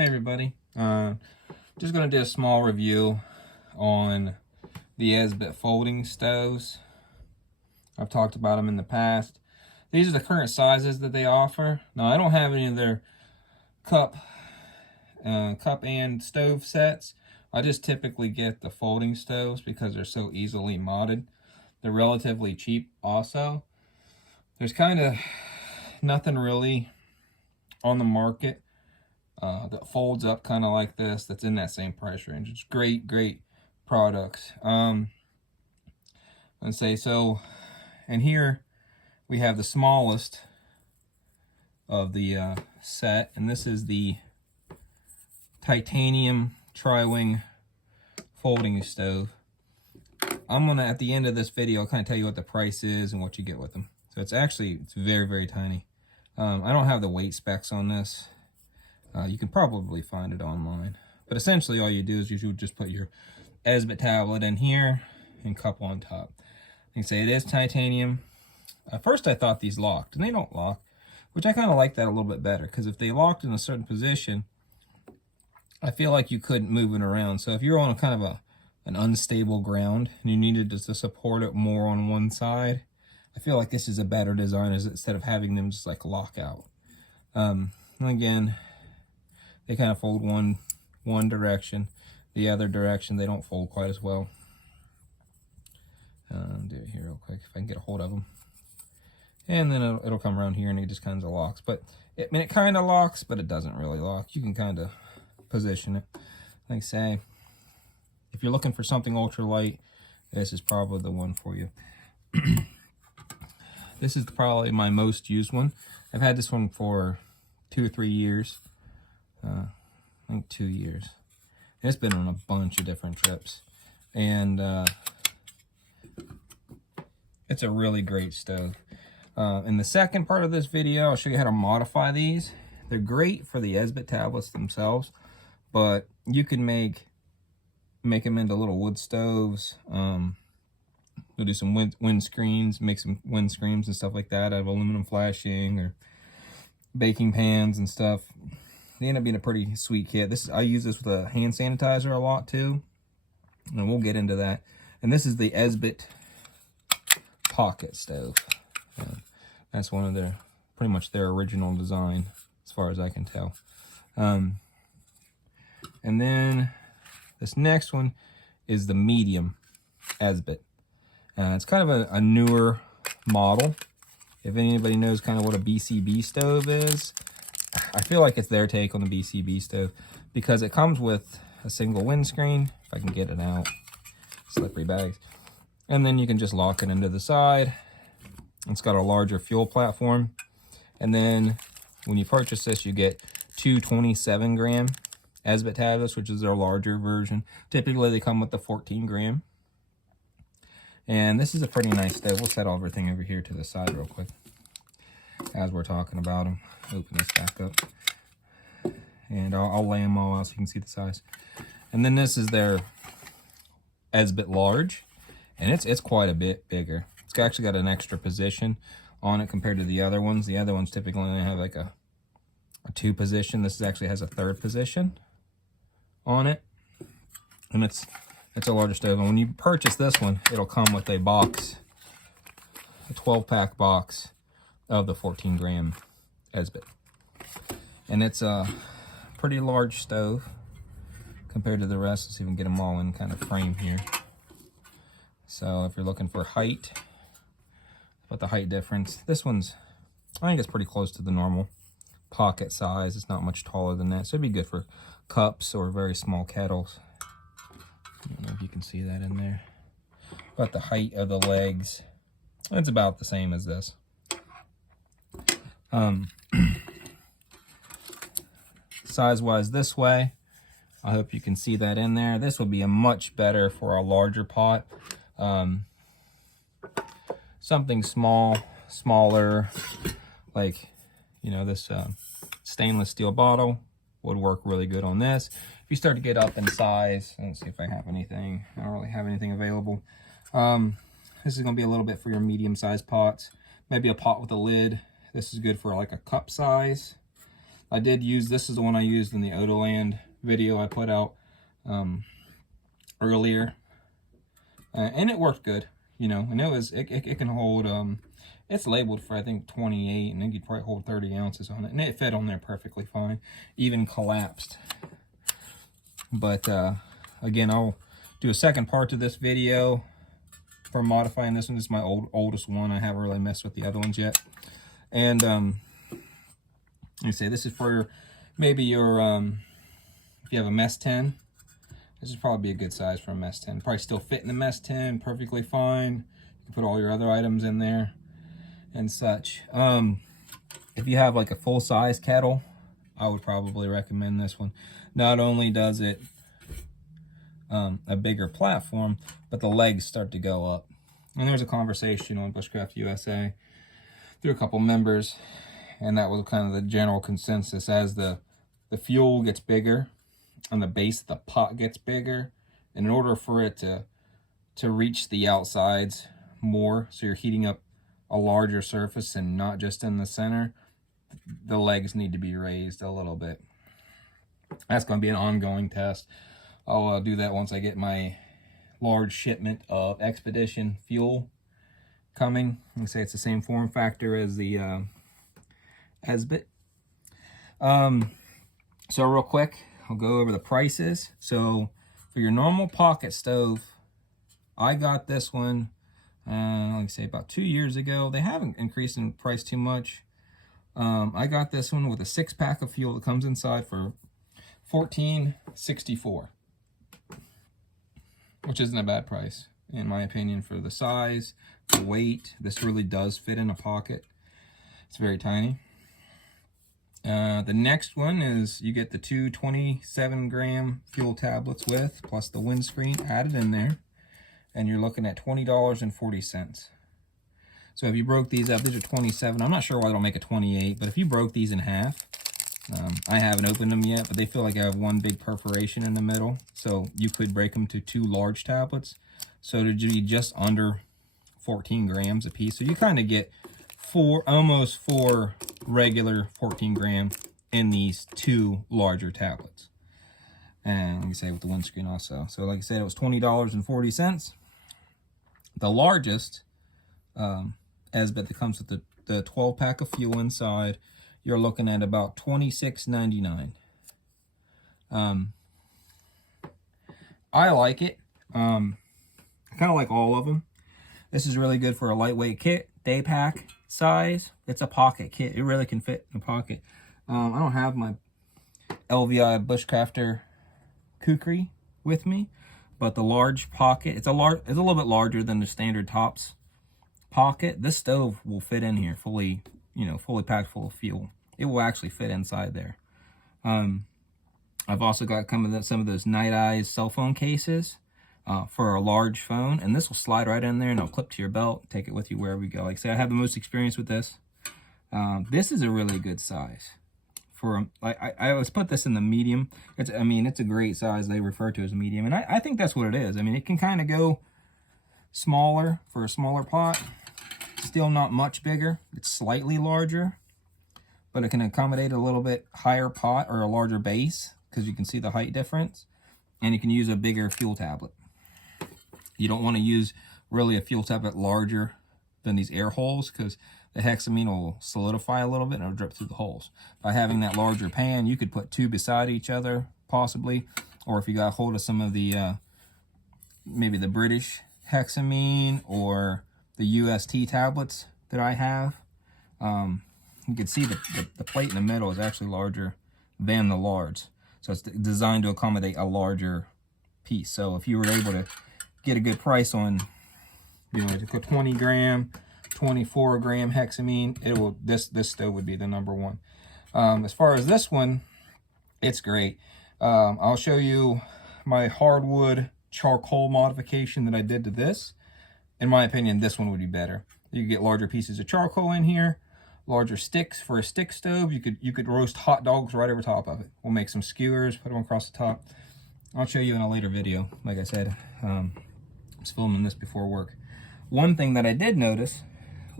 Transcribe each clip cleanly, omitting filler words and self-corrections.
Hey everybody, just going to do a small review on the Esbit folding stoves. I've talked about them in the past. These are the current sizes that they offer. Now I don't have any of their cup and stove sets. I just typically get the folding stoves because they're so easily modded. They're relatively cheap also. There's kind of nothing really on the market that folds up kind of like this, that's in that same price range. It's great products. And here we have the smallest of the set, and this is the titanium TriWing folding stove. I'm gonna, at the end of this video, kind of tell you what the price is and what you get with them. So it's very tiny. I don't have the weight specs on this. You can probably find it online. But essentially all you do is you should just put your Esbit tablet in here and cup on top. You can say it is titanium. At first I thought these locked, and they don't lock, which I kind of like that a little bit better, because if they locked in a certain position, I feel like you couldn't move it around. So if you're on a kind of an unstable ground and you needed to support it more on one side, I feel like this is a better design instead of having them just like lock out. And again, they kind of fold one direction. The other direction, they don't fold quite as well. Do it here real quick if I can get a hold of them. And then it'll come around here and it just kind of locks. But it kind of locks, but it doesn't really lock. You can kind of position it. Like I say, if you're looking for something ultralight, this is probably the one for you. This is probably my most used one. I've had this one for 2 or 3 years. I think 2 years. And it's been on a bunch of different trips. And it's a really great stove. In the second part of this video, I'll show you how to modify these. They're great for the Esbit tablets themselves, but you can make them into little wood stoves. We'll do some wind screens, make some wind screens and stuff like that out of aluminum flashing or baking pans and stuff. They end up being a pretty sweet kit. I use this with a hand sanitizer a lot too, and we'll get into that. And this is the Esbit pocket stove. That's one of pretty much their original design, as far as I can tell. And then this next one is the medium Esbit. It's kind of a newer model. If anybody knows kind of what a BCB stove is, I feel like it's their take on the BCB stove, because it comes with a single windscreen, if I can get it out, slippery bags, and then you can just lock it into the side. It's got a larger fuel platform, and then when you purchase this, you get 2 27-gram Esbit tablets, which is their larger version. Typically they come with the 14-gram. And this is a pretty nice stove. We'll set everything over here to the side real quick as we're talking about them. Open this back up. And I'll lay them all out so you can see the size. And then this is their Esbit large. And it's quite a bit bigger. It's actually got an extra position on it compared to the other ones. The other ones typically only have like a 2 position. This actually has a 3rd position on it. And it's a larger stove. And when you purchase this one, it'll come with a box, a 12-pack box of the 14-gram Esbit. And it's a pretty large stove compared to the rest. Let's see if we can get them all in kind of frame here. So if you're looking for height, but the height difference, this one's, I think it's pretty close to the normal pocket size. It's not much taller than that. So it'd be good for cups or very small kettles. I don't know if you can see that in there. But the height of the legs, it's about the same as this. Size-wise this way, I hope you can see that in there. This will be a much better for a larger pot. Something smaller, like, you know, this stainless steel bottle would work really good on this. If you start to get up in size, let's see if I have anything. I don't really have anything available. This is going to be a little bit for your medium-sized pots. Maybe a pot with a lid. This is good for like a cup size. I did use, this is the one I used in the Odoland video I put out earlier, and it worked good, you know, and it can hold, it's labeled for I think 28, and I think you'd probably hold 30 ounces on it, and it fit on there perfectly fine, even collapsed. But again, I'll do a second part to this video for modifying this one. This is my oldest one. I haven't really messed with the other ones yet. And you say this is for maybe your if you have a mess tin, this would probably be a good size for a mess tin. Probably still fit in the mess tin perfectly fine. You can put all your other items in there and such. If you have like a full-size kettle, I would probably recommend this one. Not only does it a bigger platform, but the legs start to go up. And there was a conversation on Bushcraft USA through a couple members, and that was kind of the general consensus. As the fuel gets bigger and the base of the pot gets bigger, and in order for it to reach the outsides more, so you're heating up a larger surface and not just in the center, the legs need to be raised a little bit. That's going to be an ongoing test. I'll do that once I get my large shipment of Expedition fuel coming. I say it's the same form factor as the Esbit. So real quick, I'll go over the prices. So for your normal pocket stove, I got this one, like I say, about 2 years ago. They haven't increased in price too much. I got this one with a 6-pack of fuel that comes inside for $14.64, which isn't a bad price in my opinion for the size, the weight. This really does fit in a pocket. It's very tiny. The next one is you get the two 27-gram fuel tablets with, plus the windscreen added in there, and you're looking at $20.40. So if you broke these up, these are 27. I'm not sure why they don't make a 28, but if you broke these in half, I haven't opened them yet, but they feel like I have one big perforation in the middle, so you could break them to 2 large tablets. So to be just under 14 grams a piece. So you kind of get almost 4 regular 14 gram in these 2 larger tablets. And let me say with the windscreen also. So like I said, it was $20.40. The largest Esbit that comes with the 12-pack of fuel inside, you're looking at about $26.99. I like it. I kind of like all of them. This is really good for a lightweight kit, day pack size. It's a pocket kit. It really can fit in a pocket. I don't have my LVI Bushcrafter kukri with me, but the large pocket, it's a little bit larger than the standard Tops pocket. This stove will fit in here fully, fully packed full of fuel. It will actually fit inside there. I've also got some of those Night Eyes cell phone cases for a large phone, and this will slide right in there and it'll clip to your belt. Take it with you wherever you go. Like I say, I have the most experience with this. This is a really good size. I always put this in the medium. It's a great size. They refer to as medium, and I think that's what it is. I mean, it can kind of go smaller for a smaller pot. Still not much bigger. It's slightly larger, but it can accommodate a little bit higher pot or a larger base because you can see the height difference, and you can use a bigger fuel tablet. You don't want to use really a fuel tablet larger than these air holes because the hexamine will solidify a little bit and it'll drip through the holes. By having that larger pan, you could put 2 beside each other possibly, or if you got a hold of some of the maybe the British hexamine or the UST tablets that I have, you can see the plate in the middle is actually larger than the large. So it's designed to accommodate a larger piece. So if you were able to get a good price on, like a 20 gram, 24 gram hexamine, this stove would be the #1. As far as this one, it's great. I'll show you my hardwood charcoal modification that I did to this. In my opinion, this one would be better. You could get larger pieces of charcoal in here, larger sticks for a stick stove. You could roast hot dogs right over top of it. We'll make some skewers, put them across the top. I'll show you in a later video. Like I said, I was filming this before work. One thing that I did notice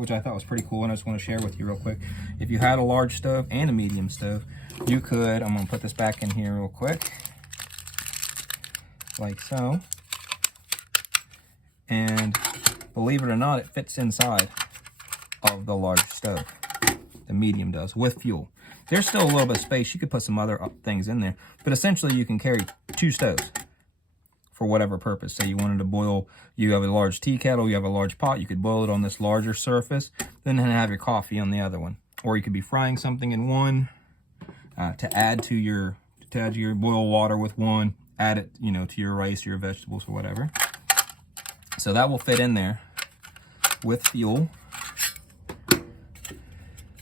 which I thought was pretty cool, and I just want to share with you real quick. If you had a large stove and a medium stove, you could, I'm going to put this back in here real quick, like so. And believe it or not, it fits inside of the large stove. The medium does, with fuel. There's still a little bit of space. You could put some other things in there, but essentially you can carry 2 stoves for whatever purpose. Say you wanted to boil, you have a large tea kettle, you have a large pot, you could boil it on this larger surface, then have your coffee on the other one. Or you could be frying something in one, to add to your boil water with one, add it, you know, to your rice, your vegetables, or whatever. So that will fit in there with fuel.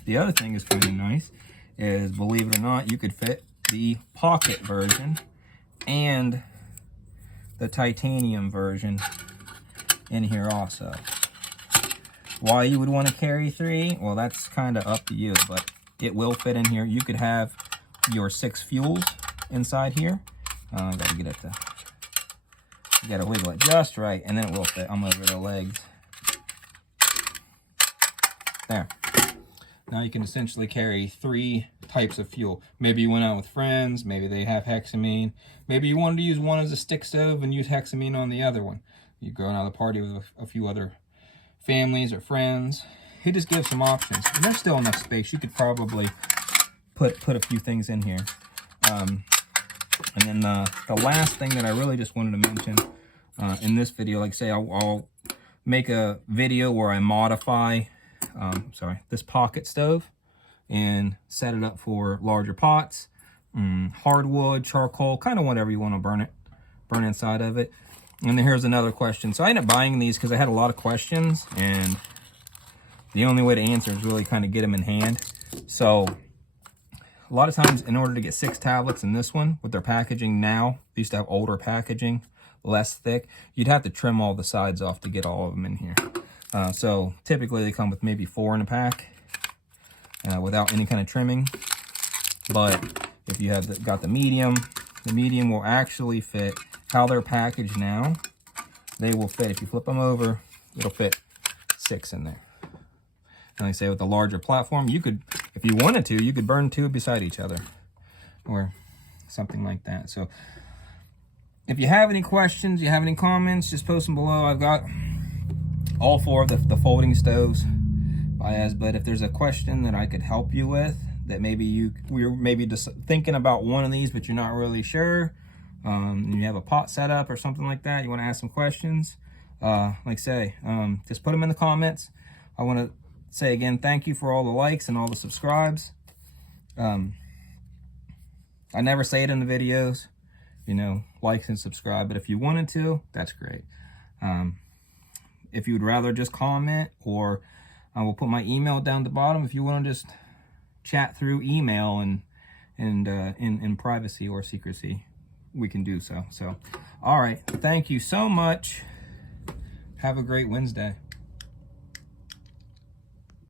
The other thing is kind of nice is, believe it or not, you could fit the pocket version and the titanium version in here also. Why you would want to carry 3? Well, that's kind of up to you, but it will fit in here. You could have your 6 fuels inside here. Gotta get it to, you gotta wiggle it just right, and then it will fit. I'm over the legs. There. Now you can essentially carry 3 types of fuel. Maybe you went out with friends, maybe they have hexamine. Maybe you wanted to use one as a stick stove and use hexamine on the other one. You go out to the party with a few other families or friends. It just gives some options. And there's still enough space. You could probably put a few things in here. And then the last thing that I really just wanted to mention in this video, like I say, I'll make a video where I modify this pocket stove and set it up for larger pots, hardwood, charcoal, kind of whatever you want to burn inside of it. And then here's another question. So I ended up buying these because I had a lot of questions, and the only way to answer is really kind of get them in hand. So a lot of times, in order to get 6 tablets in this one, with their packaging now, they used to have older packaging, less thick, you'd have to trim all the sides off to get all of them in here. So typically they come with maybe 4 in a pack without any kind of trimming. But if you have got the medium will actually fit how they're packaged now. They will fit, if you flip them over, it'll fit 6 in there. And like I say, with the larger platform, you could, if you wanted to, you could burn 2 beside each other or something like that. So if you have any questions, you have any comments, just post them below. I've got all 4 of the folding stoves by Esbit. If there's a question that I could help you with, that maybe we're maybe just thinking about one of these, but you're not really sure, you have a pot set up or something like that, you want to ask some questions, like I say, just put them in the comments. I want to say again, thank you for all the likes and all the subscribes. I never say it in the videos, you know, likes and subscribe, but if you wanted to, that's great. If you would rather just comment, or I will put my email down the bottom. If you want to just chat through email and in privacy or secrecy, we can do so. So, all right. Thank you so much. Have a great Wednesday.